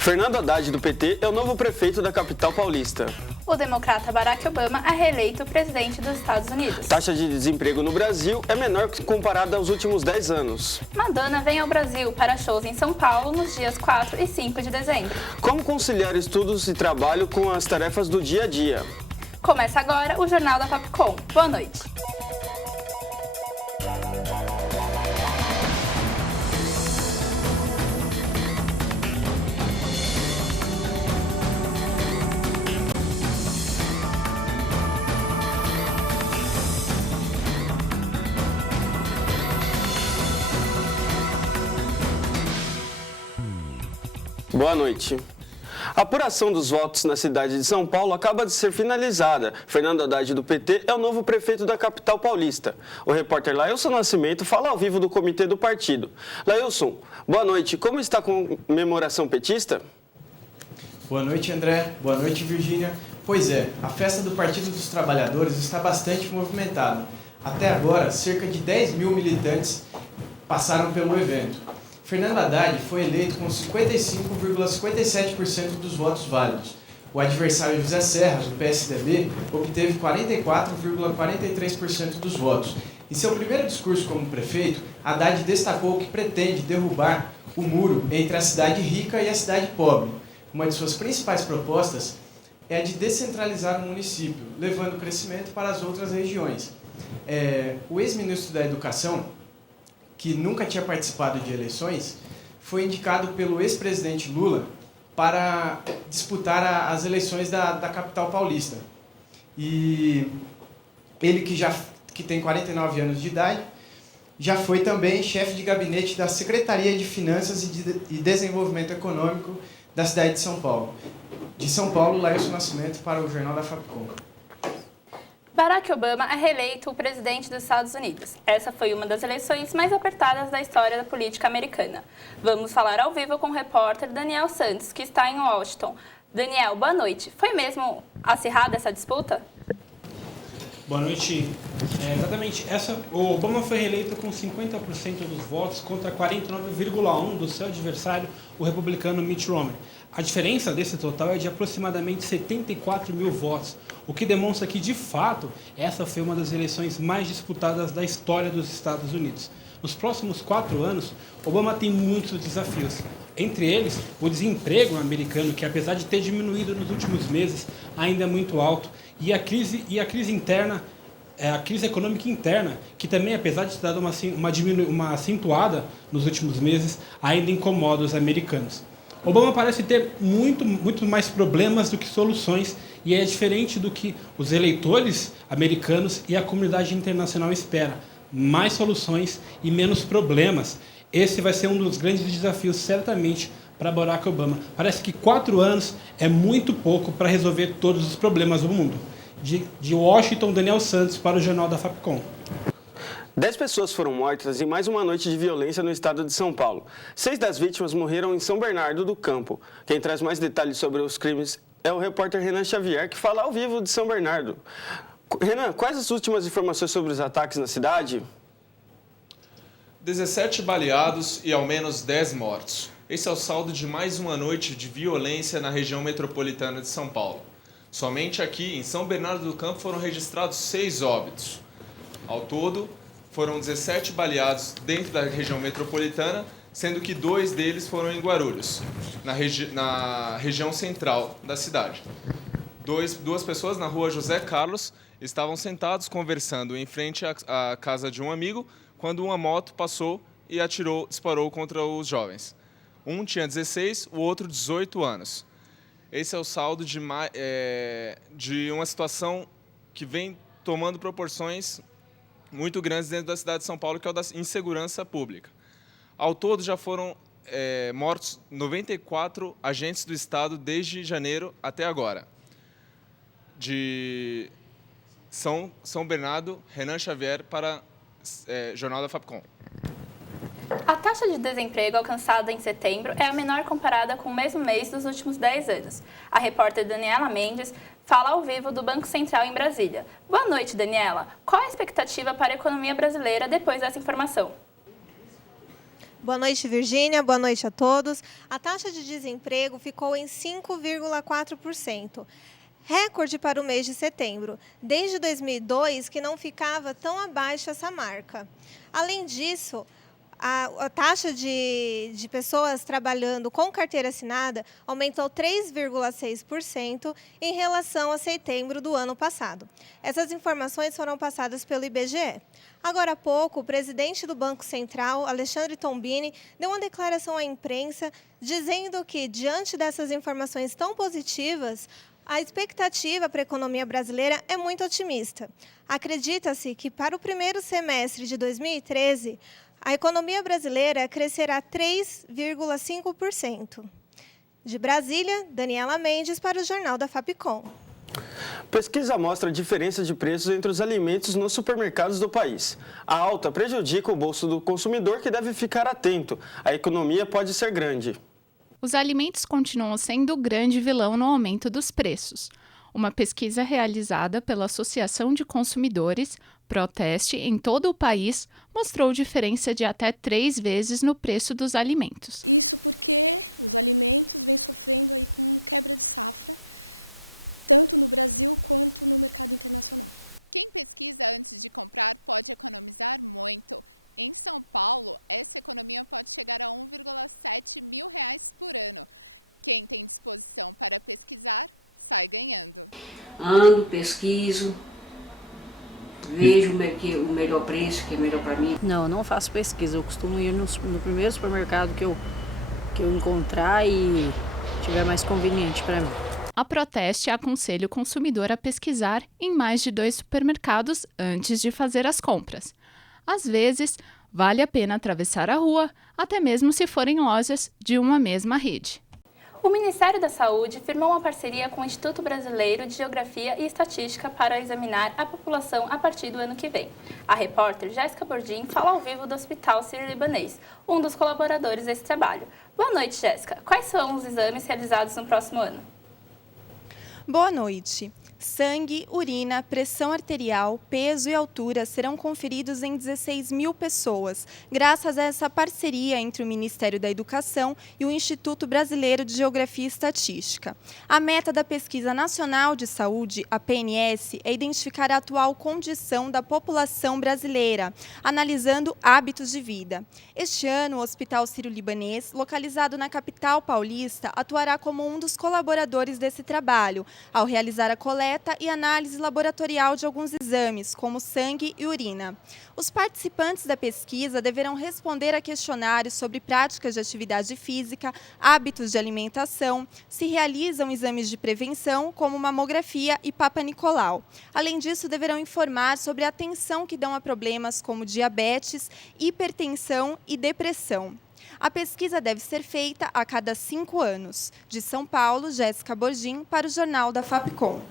Fernando Haddad, do PT, é o novo prefeito da capital paulista. O democrata Barack Obama é reeleito presidente dos Estados Unidos. Taxa de desemprego no Brasil é menor comparada aos últimos 10 anos. Madonna vem ao Brasil para shows em São Paulo nos dias 4 e 5 de dezembro. Como conciliar estudos e trabalho com as tarefas do dia a dia? Começa agora o Jornal da Fapcom. Boa noite. Boa noite. A apuração dos votos na cidade de São Paulo acaba de ser finalizada. Fernando Haddad, do PT, é o novo prefeito da capital paulista. O repórter Lailson Nascimento fala ao vivo do comitê do partido. Lailson, boa noite. Como está a comemoração petista? Boa noite, André. Boa noite, Virgínia. Pois é, a festa do Partido dos Trabalhadores está bastante movimentada. Até agora, cerca de 10 mil militantes passaram pelo evento. Fernando Haddad foi eleito com 55,57% dos votos válidos. O adversário José Serra, do PSDB, obteve 44,43% dos votos. Em seu primeiro discurso como prefeito, Haddad destacou que pretende derrubar o muro entre a cidade rica e a cidade pobre. Uma de suas principais propostas é a de descentralizar o município, levando o crescimento para as outras regiões. O ex-ministro da Educação, que nunca tinha participado de eleições, foi indicado pelo ex-presidente Lula para disputar as eleições da capital paulista. E ele, que tem 49 anos de idade, já foi também chefe de gabinete da Secretaria de Finanças e Desenvolvimento Econômico da cidade de São Paulo. De São Paulo, Lailson Nascimento para o Jornal da Fapcom. Barack Obama é reeleito o presidente dos Estados Unidos. Essa foi uma das eleições mais apertadas da história da política americana. Vamos falar ao vivo com o repórter Daniel Santos, que está em Washington. Daniel, boa noite. Foi mesmo acirrada essa disputa? Boa noite. Exatamente. O Obama foi reeleito com 50% dos votos contra 49,1% do seu adversário, o republicano Mitt Romney. A diferença desse total é de aproximadamente 74 mil votos, o que demonstra que, de fato, essa foi uma das eleições mais disputadas da história dos Estados Unidos. Nos próximos 4 anos, Obama tem muitos desafios. Entre eles, o desemprego americano, que apesar de ter diminuído nos últimos meses, ainda é muito alto, e a crise interna, a crise econômica interna, que também, apesar de ter dado uma acentuada nos últimos meses, ainda incomoda os americanos. Obama parece ter muito mais problemas do que soluções, e é diferente do que os eleitores americanos e a comunidade internacional espera. Mais soluções e menos problemas. Esse vai ser um dos grandes desafios, certamente, para Barack Obama. Parece que 4 anos é muito pouco para resolver todos os problemas do mundo. De Washington, Daniel Santos para o Jornal da Fapcom. 10 pessoas foram mortas em mais uma noite de violência no estado de São Paulo. 6 das vítimas morreram em São Bernardo do Campo. Quem traz mais detalhes sobre os crimes é o repórter Renan Xavier, que fala ao vivo de São Bernardo. Renan, quais as últimas informações sobre os ataques na cidade? 17 baleados e ao menos 10 mortos. Esse é o saldo de mais uma noite de violência na região metropolitana de São Paulo. Somente aqui, em São Bernardo do Campo, foram registrados 6 óbitos. Ao todo, foram 17 baleados dentro da região metropolitana, sendo que 2 deles foram em Guarulhos, na região central da cidade. Duas pessoas na rua José Carlos estavam sentados conversando em frente à casa de um amigo, quando uma moto passou e disparou contra os jovens. Um tinha 16, o outro 18 anos. Esse é o saldo de uma situação que vem tomando proporções muito grandes dentro da cidade de São Paulo, que é o da insegurança pública. Ao todo, já foram mortos 94 agentes do Estado desde janeiro até agora. De São Bernardo, Renan Xavier para Jornal da Fapcom. A taxa de desemprego alcançada em setembro é a menor comparada com o mesmo mês dos últimos 10 anos. A repórter Daniela Mendes fala ao vivo do Banco Central em Brasília. Boa noite, Daniela. Qual a expectativa para a economia brasileira depois dessa informação? Boa noite, Virgínia. Boa noite a todos. A taxa de desemprego ficou em 5,4%. Recorde para o mês de setembro. Desde 2002 que não ficava tão abaixo essa marca. Além disso, a taxa de pessoas trabalhando com carteira assinada aumentou 3,6% em relação a setembro do ano passado. Essas informações foram passadas pelo IBGE. Agora há pouco, o presidente do Banco Central, Alexandre Tombini, deu uma declaração à imprensa dizendo que, diante dessas informações tão positivas, a expectativa para a economia brasileira é muito otimista. Acredita-se que, para o primeiro semestre de 2013, a economia brasileira crescerá 3,5%. De Brasília, Daniela Mendes para o Jornal da Fapcom. Pesquisa mostra a diferença de preços entre os alimentos nos supermercados do país. A alta prejudica o bolso do consumidor, que deve ficar atento. A economia pode ser grande. Os alimentos continuam sendo o grande vilão no aumento dos preços. Uma pesquisa realizada pela Associação de Consumidores, Proteste, em todo o país, mostrou diferença de até 3 vezes no preço dos alimentos. Ando, pesquiso, vejo o melhor preço, que é melhor para mim. Não faço pesquisa. Eu costumo ir no primeiro supermercado que eu encontrar e tiver mais conveniente para mim. A Proteste aconselha o consumidor a pesquisar em mais de 2 supermercados antes de fazer as compras. Às vezes, vale a pena atravessar a rua, até mesmo se forem lojas de uma mesma rede. O Ministério da Saúde firmou uma parceria com o Instituto Brasileiro de Geografia e Estatística para examinar a população a partir do ano que vem. A repórter Jéssica Bordim fala ao vivo do Hospital Sírio-Libanês, um dos colaboradores desse trabalho. Boa noite, Jéssica. Quais são os exames realizados no próximo ano? Boa noite. Sangue, urina, pressão arterial, peso e altura serão conferidos em 16 mil pessoas, graças a essa parceria entre o Ministério da Educação e o Instituto Brasileiro de Geografia e Estatística. A meta da Pesquisa Nacional de Saúde, a PNS, é identificar a atual condição da população brasileira, analisando hábitos de vida. Este ano, o Hospital Sírio-Libanês, localizado na capital paulista, atuará como um dos colaboradores desse trabalho, ao realizar a coleta e análise laboratorial de alguns exames, como sangue e urina. Os participantes da pesquisa deverão responder a questionários sobre práticas de atividade física, hábitos de alimentação, se realizam exames de prevenção, como mamografia e Papa Nicolau. Além disso, deverão informar sobre a atenção que dão a problemas como diabetes, hipertensão e depressão. A pesquisa deve ser feita a cada 5 anos. De São Paulo, Jéssica Bordim, para o Jornal da Fapcom.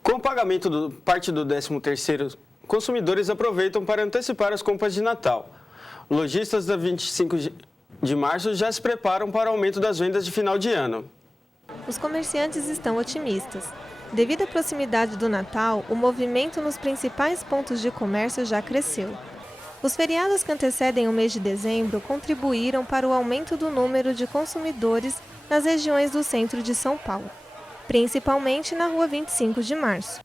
Com o pagamento do parte do 13º, consumidores aproveitam para antecipar as compras de Natal. Lojistas da 25 de março já se preparam para o aumento das vendas de final de ano. Os comerciantes estão otimistas. Devido à proximidade do Natal, o movimento nos principais pontos de comércio já cresceu. Os feriados que antecedem o mês de dezembro contribuíram para o aumento do número de consumidores nas regiões do centro de São Paulo, principalmente na Rua 25 de Março.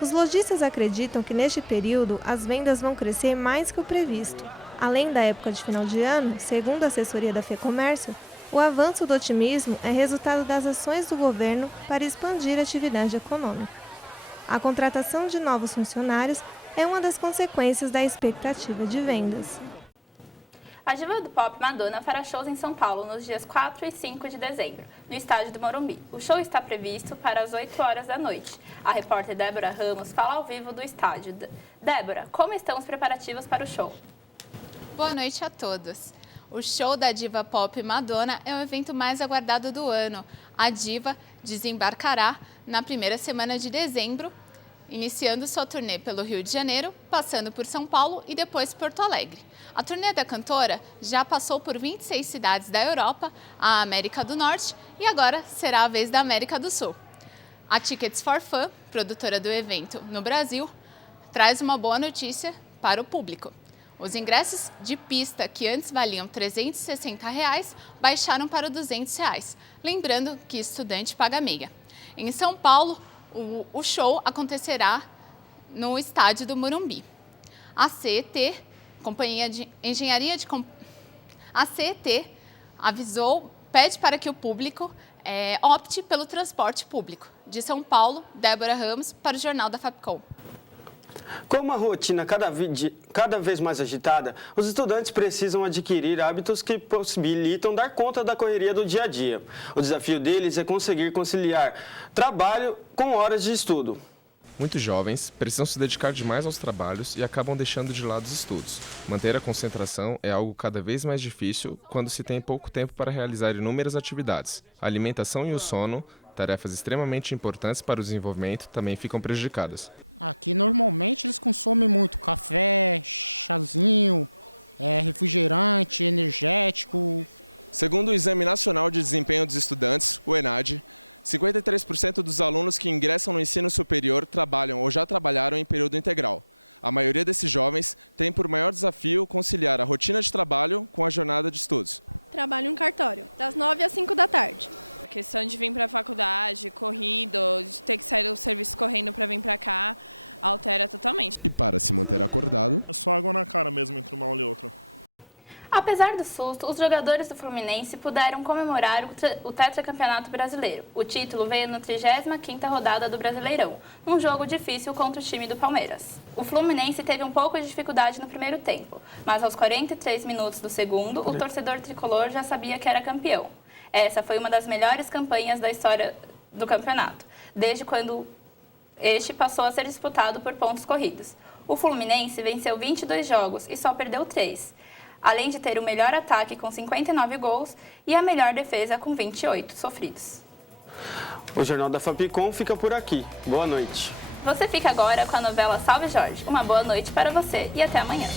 Os lojistas acreditam que neste período as vendas vão crescer mais que o previsto. Além da época de final de ano, segundo a assessoria da FEComércio, o avanço do otimismo é resultado das ações do governo para expandir a atividade econômica. A contratação de novos funcionários é uma das consequências da expectativa de vendas. A diva do pop Madonna fará shows em São Paulo nos dias 4 e 5 de dezembro, no estádio do Morumbi. O show está previsto para as 8 horas da noite. A repórter Débora Ramos fala ao vivo do estádio. Débora, como estão os preparativos para o show? Boa noite a todos. O show da diva pop Madonna é o evento mais aguardado do ano. A diva desembarcará na primeira semana de dezembro, iniciando sua turnê pelo Rio de Janeiro, passando por São Paulo e depois Porto Alegre. A turnê da cantora já passou por 26 cidades da Europa, a América do Norte e agora será a vez da América do Sul. A Tickets for Fun, produtora do evento no Brasil, traz uma boa notícia para o público. Os ingressos de pista, que antes valiam R$ 360, baixaram para R$ 200. Lembrando que estudante paga meia. Em São Paulo, o show acontecerá no estádio do Morumbi. A CET, Companhia de Engenharia de... A CET pede para que o público opte pelo transporte público. De São Paulo, Débora Ramos, para o Jornal da Fapcom. Com uma rotina cada vez mais agitada, os estudantes precisam adquirir hábitos que possibilitam dar conta da correria do dia a dia. O desafio deles é conseguir conciliar trabalho com horas de estudo. Muitos jovens precisam se dedicar demais aos trabalhos e acabam deixando de lado os estudos. Manter a concentração é algo cada vez mais difícil quando se tem pouco tempo para realizar inúmeras atividades. A alimentação e o sono, tarefas extremamente importantes para o desenvolvimento, também ficam prejudicadas. Segundo o Exame Nacional de Desempenho dos Estudantes, o ENAD, 53% dos alunos que ingressam no ensino superior trabalham ou já trabalharam em período integral. A maioria desses jovens tem por maior desafio conciliar a rotina de trabalho com a jornada de estudos. Trabalho importante, das 9 às 5 da tarde. Se eles vêm para a faculdade, corrido, disseram que eles correndo para vir para cá, altera totalmente. Apesar do susto, os jogadores do Fluminense puderam comemorar o tetracampeonato brasileiro. O título veio na 35ª rodada do Brasileirão, num jogo difícil contra o time do Palmeiras. O Fluminense teve um pouco de dificuldade no primeiro tempo, mas aos 43 minutos do segundo, o torcedor tricolor já sabia que era campeão. Essa foi uma das melhores campanhas da história do campeonato, desde quando este passou a ser disputado por pontos corridos. O Fluminense venceu 22 jogos e só perdeu 3. Além de ter o melhor ataque com 59 gols e a melhor defesa com 28 sofridos. O Jornal da Fapcom fica por aqui. Boa noite. Você fica agora com a novela Salve Jorge. Uma boa noite para você e até amanhã.